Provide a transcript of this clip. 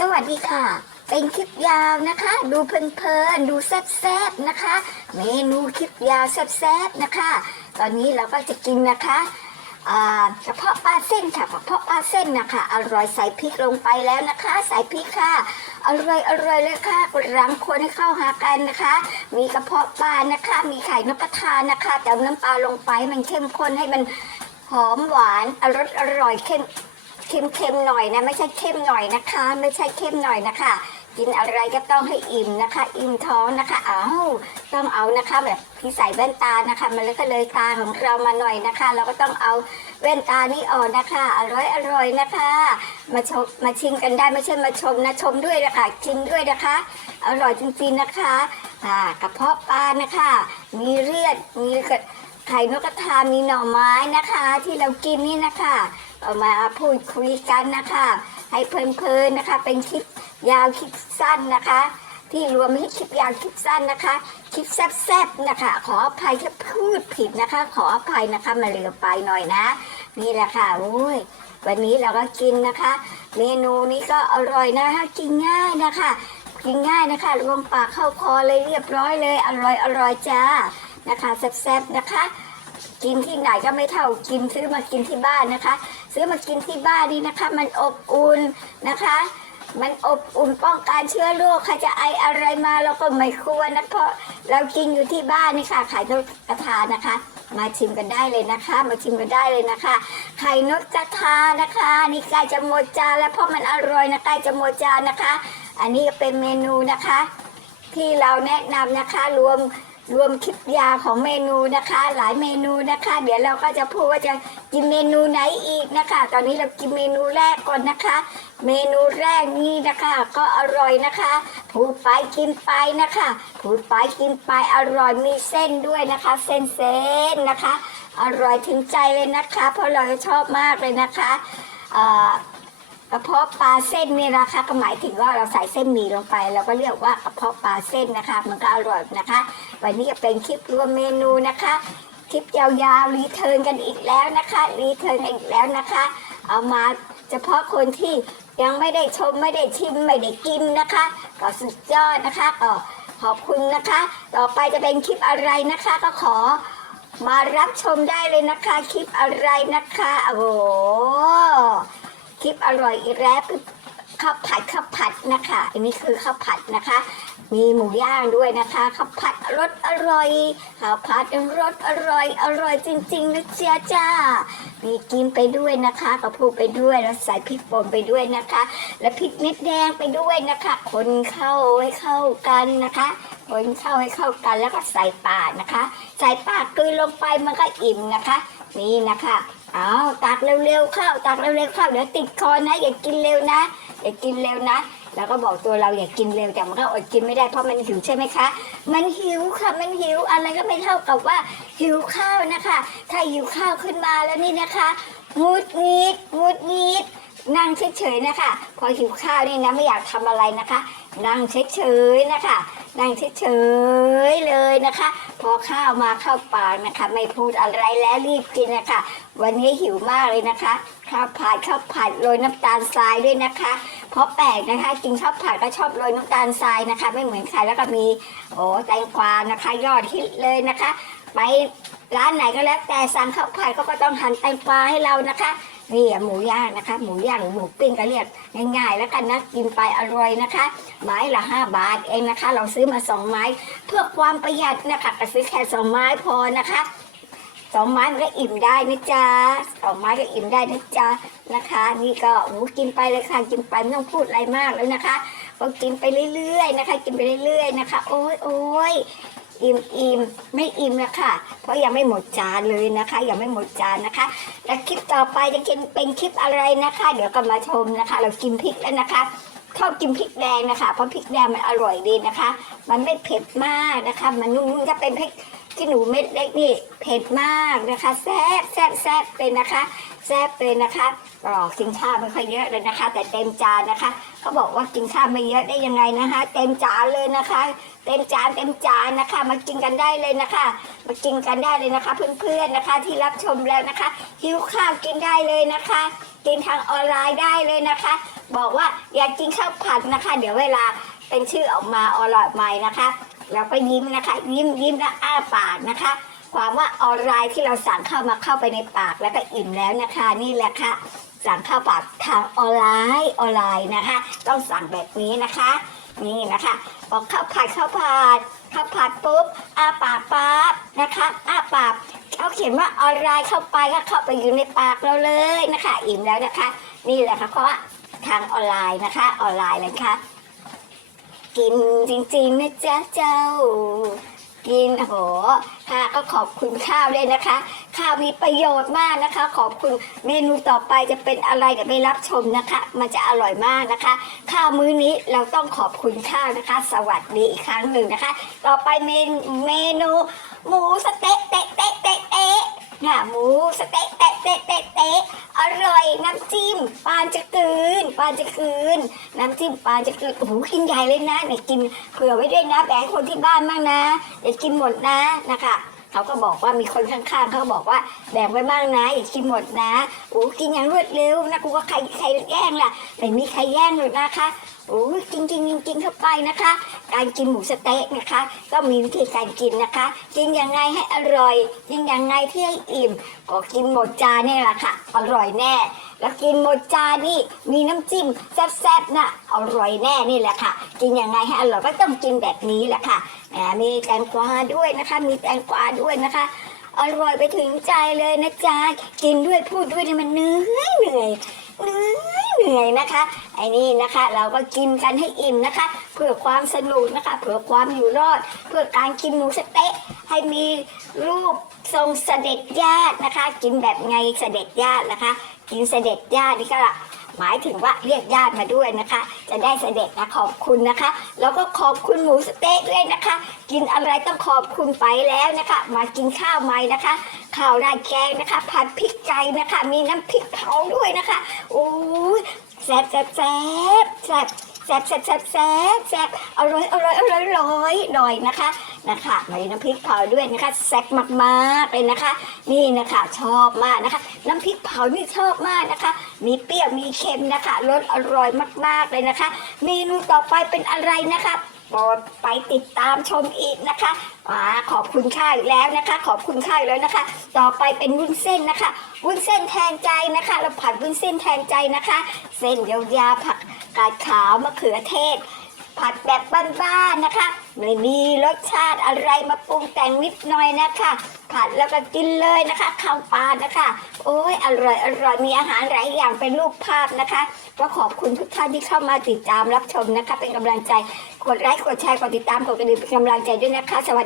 สวัสดีค่ะ เป็นคลิปยาวนะคะ ดูเพลินๆ ดูแซ่บๆนะคะ เมนูคลิปยาวแซ่บๆนะคะ ตอนนี้เราก็จะกินนะคะกระเพาะปลาเส้นค่ะกระเพาะปลาเส้นนะคะอร่อยใส่พริกลงไปแล้วนะคะ ใส่พริกค่ะอร่อยอร่อยเลยค่ะกดรังคนให้เข้าหากันนะคะ มีกระเพาะปลานะคะ มีไข่นกกระทานนะคะเติมน้ำปลาลงไปมันเข้มข้นให้มันหอมหวานอร่อยอร่อยเข้ม เค็มๆหน่อยนะ ไม่ใช่เข้มหน่อยนะคะ ไม่ใช่เข้มหน่อยนะคะกินอะไรก็ต้องให้อิ่มนะคะ อิ่มท้องนะคะอ้าวต้องเอานะคะแบบที่ใส่แว่นตานะคะ มันแล้วก็เลยตาของเรามาหน่อยนะคะ เราก็ต้องเอาแว่นตานี้ออกนะคะ อร่อยอร่อยนะคะ มาชมมาชิมกันได้ไม่ใช่มาชมนะชมด้วยนะคะชิมด้วยนะคะ อร่อยจริงๆนะคะอ่ากระเพาะปลานะคะ มีเลือดมีไข่นกกระทามีหน่อไม้นะคะ ที่เรากินนี่นะคะ เอามาพูดคุยกันนะคะ ให้เพลินๆนะคะ เป็นคลิปยาวคลิปสั้นนะคะ ที่รวมให้คลิปยาวคลิปสั้นนะคะ คลิปแซ่บๆนะคะ ขออภัยถ้าพูดผิดนะคะ ขออภัยนะคะมาเหลือไปหน่อยนะ นี่แหละค่ะโอ้ยวันนี้เราก็กินนะคะ เมนูนี้ก็อร่อยนะคะกินง่ายนะคะกินง่ายนะคะรวมปากเข้าคอเลยเรียบร้อยเลย อร่อยอร่อยจ้านะคะแซ่บๆนะคะ กินที่ไหนก็ไม่เท่ากินซื้อมากินที่บ้านนะคะ ซื้อมากินที่บ้านนี่นะคะ มันอบอุ่นนะคะ มันอบอุ่นป้องกันเชื้อโรคใครจะไออะไรมาเราก็ไม่ควรนะเพราะเรากินอยู่ที่บ้านนี่ค่ะขายนกกระทานะคะ มาชิมกันได้เลยนะคะ มาชิมกันได้เลยนะคะไข่นกกระทานะคะนี่ใกล้จะหมดจานแล้วเพราะมันอร่อยนะใกล้จะหมดจานนะคะ อันนี้เป็นเมนูนะคะ ที่เราแนะนำนะคะรวม รวมคลิปยาของเมนูนะคะ หลายเมนูนะคะ เดี๋ยวเราก็จะพูดว่าจะกินเมนูไหนอีกนะคะ ตอนนี้เรากินเมนูแรกก่อนนะคะ เมนูแรกนี้นะคะ ก็อร่อยนะคะพูดไปกินไปนะคะพูดไปกินไปอร่อยมีเส้นด้วยนะคะ เส้นเส้นนะคะ อร่อยถึงใจเลยนะคะ เพราะเราชอบมากเลยนะคะเอ่อ ระเพาะปลาเส้นเนี่ยนะคะ ก็หมายถึงว่าเราใส่เส้นหมี่ลงไปเราก็เรียกว่ากระเพาะปลาเส้นนะคะ มันก็อร่อยนะคะ วันนี้ก็เป็นคลิปรวมเมนูนะคะ คลิปยาวๆรีเทิร์นกันอีกแล้วนะคะรีเทิร์นอีกแล้วนะคะ เอามาเฉพาะคนที่ยังไม่ได้ชมไม่ได้ชิมไม่ได้กินนะคะ ก็สุดยอดนะคะก็ขอบคุณนะคะ ต่อไปจะเป็นคลิปอะไรนะคะ ก็ขอมารับชมได้เลยนะคะ คลิปอะไรนะคะโอ้โห ลิปอร่อยอีกแล้วคือข้าวผัดข้าวผัดนะคะ อันนี้คือข้าวผัดนะคะ มีหมูย่างด้วยนะคะข้าวผัดรสอร่อยข้าวผัดรสอร่อยอร่อยจริงๆนะเจ้าจ้า มีกินไปด้วยนะคะกระพูไปด้วยแล้วใส่พริกป่นไปด้วยนะคะ และพริกเม็ดแดงไปด้วยนะคะ คนเข้าให้เข้ากันนะคะคนเข้าให้เข้ากันแล้วก็ใส่ปากนะคะ ใส่ปากกลืนลงไปมันก็อิ่มนะคะ นี่นะคะ อาตักเร็วๆเข้าตักเร็วๆเข้าเดี๋ยวติดคอนะอย่ากินเร็วนะอย่ากินเร็วนะ แล้วก็บอกตัวเราอย่ากินเร็วแต่มันก็อดกินไม่ได้เพราะมันหิวใช่ไหมคะ มันหิวค่ะมันหิวอะไรก็ไม่เท่ากับว่าหิวข้าวนะคะ ถ้าหิวข้าวขึ้นมาแล้วนี่นะคะงุดงิดงุดงิดนั่งเฉยๆนะคะ พอหิวข้าวนี่นะไม่อยากทำอะไรนะคะ นั่งเฉยๆนะคะ นั่งเฉยๆเลยนะคะ พอข้าวมาเข้าปากนะคะ ไม่พูดอะไรแล้วรีบกินนะคะ วันนี้หิวมากเลยนะคะ ข้าวผัดข้าวผัดโรยน้ำตาลทรายด้วยนะคะ เพราะแปลกนะคะกินข้าวผัดก็ชอบโรยน้ำตาลทรายนะคะ ไม่เหมือนใครแล้วก็มีโอ้แตงกวานะคะ ยอดฮิตเลยนะคะ ไปร้านไหนก็แล้วแต่สั่งข้าวผัดก็ก็ต้องหั่นแตงกวาให้เรานะคะ นี่หมูย่างนะคะ หมูย่างหมูปิ้งก็เรียกง่ายๆ แล้วกันนะกินไปอร่อยนะคะ ไม้ละห้าบาทเองนะคะ เราซื้อมาสองไม้ เพื่อความประหยัดนะคะก็ซื้อแค่สองไม้พอนะคะสองไม้มันก็อิ่มได้นะจ๊ะสองไม้ก็อิ่มได้นะจ๊ะนะคะ นี่ก็หมูกินไปเลยค่ะกินไปไม่ต้องพูดอะไรมากแล้วนะคะก็กินไปเรื่อยๆนะคะ กินไปเรื่อยๆนะคะ โอ้ยโอ้ย อิ่มอิ่มไม่อิ่มนะคะเพราะยังไม่หมดจานเลยนะคะ ยังไม่หมดจานนะคะ และคลิปต่อไปจะกินเป็นคลิปอะไรนะคะ เดี๋ยวก็มาชมนะคะ เรากินพริกแล้วนะคะชอบกินพริกแดงนะคะเพราะพริกแดงมันอร่อยดีนะคะ มันไม่เผ็ดมากนะคะ มันนุ่มๆถ้าเป็นพริก ขี้หนูเม็ดเล็กนี่เผ็ดมากนะคะ แซ่บแซ่บแซ่บเลยนะคะ แซ่บเลยนะคะก็กินข้าวไม่ค่อยเยอะเลยนะคะ แต่เต็มจานนะคะเขาบอกว่ากินข้าวไม่เยอะได้ยังไงนะคะ เต็มจานเลยนะคะ เต็มจานเต็มจานนะคะ มากินกันได้เลยนะคะ มากินกันได้เลยนะคะ เพื่อนๆนะคะที่รับชมแล้วนะคะหิวข้าวกินได้เลยนะคะ กินทางออนไลน์ได้เลยนะคะ บอกว่าอยากกินข้าวผัดนะคะ เดี๋ยวเวลาเป็นชื่อออกมาอร่อยใหม่นะคะ แล้วก็ยิ้มนะคะ ยิ้มยิ้มและอ้าปากนะคะ ความว่าออนไลน์ที่เราสั่งเข้ามาเข้าไปในปากแล้วก็อิ่มแล้วนะคะ นี่แหละค่ะ สั่งข้าวผัดทางออนไลน์ออนไลน์นะคะ ต้องสั่งแบบนี้นะคะ นี่นะคะบอกข้าวผัดข้าวผัดข้าวผัดปุ๊บอ้าปากปั๊บนะคะอ้าปากเขาเขียนว่าออนไลน์เข้าไปก็เข้าไปอยู่ในปากเราเลยนะคะ อิ่มแล้วนะคะ นี่แหละค่ะเพราะว่าทางออนไลน์นะคะ ออนไลน์เลยค่ะ กินจริงๆนะจ๊ะเจ้า กินโหค่ะก็ขอบคุณข้าวด้วยนะคะ ข้าวมีประโยชน์มากนะคะ ขอบคุณเมนูต่อไปจะเป็นอะไรเดี๋ยวไปรับชมนะคะ มันจะอร่อยมากนะคะ ข้าวมื้อนี้เราต้องขอบคุณข้าวนะคะ สวัสดีอีกครั้งหนึ่งนะคะ ต่อไปเมนเมนูหมูสเต๊ะเต๊ะเต๊ะเต๊ะ เต๊ะค่ะหมูสเต๊ะเต๊ะเต๊ะเต๊ะเต๊ะอร่อยน้ำจิ้มปานจะกืนปานจะกืนน้ำจิ้มปลาจะกืนโอ้โหกินใหญ่เลยนะเนี่ยกินเผื่อไว้ด้วยนะแบ่งคนที่บ้านบ้างนะอย่ากินหมดนะนะคะ เขาก็บอกว่ามีคนข้างๆเขาบอกว่าแบ่งไว้บ้างนะอย่ากินหมดนะโอ้กินอย่างรวดเร็วนะกูว่าใครใครแย่งล่ะไม่มีใครแย่งหรอกนะคะโอ้จริงจริงๆจริงๆเข้าไปนะคะ การกินหมูสเต๊ะนะคะ ก็มีวิธีการกินนะคะ กินยังไงให้อร่อย กินยังไงที่ให้อิ่ม ก็กินหมดจานนี่แหละค่ะ อร่อยแน่ แล้วกินหมดจานนี่มีน้ำจิ้มแซ่บๆนะอร่อยแน่นี่แหละค่ะ กินยังไงให้อร่อยก็ต้องกินแบบนี้แหละค่ะ แหมมีแตงกวาด้วยนะคะ มีแตงกวาด้วยนะคะ อร่อยไปถึงใจเลยนะจ๊ะ กินด้วยพูดด้วยนี่มันเหนื่อยเหนื่อยเหนื่อยเหนื่อยนะคะ ไอ้นี่นะคะ เราก็กินกันให้อิ่มนะคะ เพื่อความสนุกนะคะ เพื่อความอยู่รอด เพื่อการกินหมูสะเต๊ะให้มีรูปทรงเสด็จญาตินะคะ กินแบบไงเสด็จญาตินะคะ กินเสด็จญาตินี่ก็ หมายถึงว่าเรียกญาติมาด้วยนะคะ จะได้เสด็จนะขอบคุณนะคะ แล้วก็ขอบคุณหมูสเต๊ะด้วยนะคะ กินอะไรต้องขอบคุณไปแล้วนะคะ มากินข้าวไหมนะคะข้าวราดแกงนะคะผัดพริกไก่นะคะ มีน้ำพริกเผาด้วยนะคะโอ้ยแซ่บแซ่บแซ่บแซ่บ แซ่บแซ่บแซ่บแซ่บแซ่บอร่อยอร่อยอร่อยอร่อยหน่อยนะคะนะคะมีน้ำพริกเผาด้วยนะคะแซ่บมากๆเลยนะคะ นี่นะคะชอบมากนะคะ น้ำพริกเผานี่ชอบมากนะคะ มีเปรี้ยวมีเค็มนะคะรสอร่อยมากๆเลยนะคะ เมนูต่อไปเป็นอะไรนะคะโปรดไปติดตามชมอีกนะคะอ่าขอบคุณค่าอีกแล้วนะคะ ขอบคุณค่าอีกแล้วนะคะ ต่อไปเป็นวุ้นเส้นนะคะ วุ้นเส้นแทนใจนะคะ เราผัดวุ้นเส้นแทนใจนะคะ เส้นยาวๆผัก กาดขาวมะเขือเทศ ผัดแบบบ้านๆนะคะ ไม่มีรสชาติอะไรมาปรุงแต่งนิดหน่อยนะคะ ผัดแล้วก็กินเลยนะคะข้าวปลานะคะ โอ้ยอร่อยอร่อยมีอาหารหลายอย่างเป็นรูปภาพนะคะก็ขอบคุณทุกท่านที่เข้ามาติดตามรับชมนะคะ เป็นกำลังใจกดไลค์กดแชร์กดติดตามกดกระดิ่งเป็นกำลังใจด้วยนะคะสวัสดี